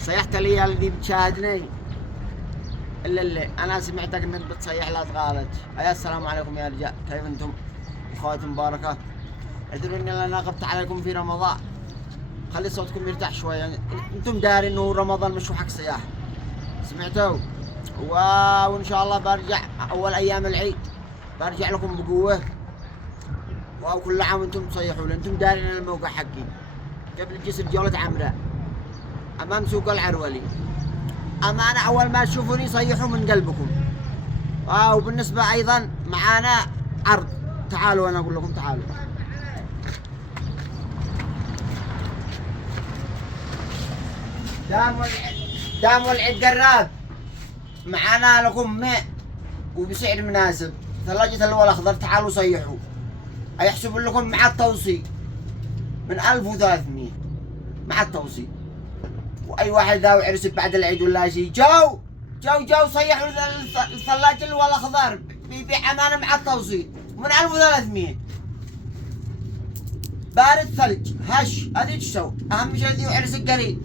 صيحت لي اللي بتشاهدني اللي انا سمعتك انك بتصيح لا تغالط. يا السلام عليكم يا رجال، كيف انتم اخواتي مباركه؟ ادري اني انا ناقبت عليكم في رمضان، خلي صوتكم يرتاح شويه. انتم داري انه رمضان مش حق سياح، سمعتوا؟ وان شاء الله برجع اول ايام العيد، برجع لكم بقوه. وكل عام وانتم تصيحوا، انتم دارين الموقع حقي قبل جسر جولة عمراء امام سوق العرولي. أمانة أول ما تشوفوني صيحوا من قلبكم. وبالنسبة أيضا معانا عرض، تعالوا أنا أقول لكم تعالوا. دام والعيد قراب، معانا لكم ماء وبسعر مناسب، ثلاجة الأول أخضر، تعالوا صيحوا. هيحسب لكم مع التوصيل من 1300 مع التوصيل. واي واحد ذا عرس بعد العيد ولا شيء، جو صيحوا الثلاجة الأول أخضر بيبيع أمانة مع التوصيل من 1300. بارد ثلج هش، هذه تسوي أهم شيء ذي عرس قريب.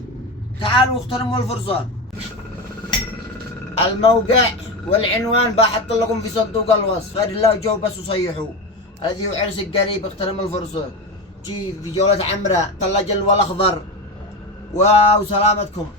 تعالوا اغتنموا الفرصة. الموقع والعنوان بحط لكم في صندوق الوصف، غير الله جو بس وصيحوا. هذه عرس قريب، اغتنم الفرصة. جي في جولة عمراء، ثلاجة الأول أخضر. وسلامتكم.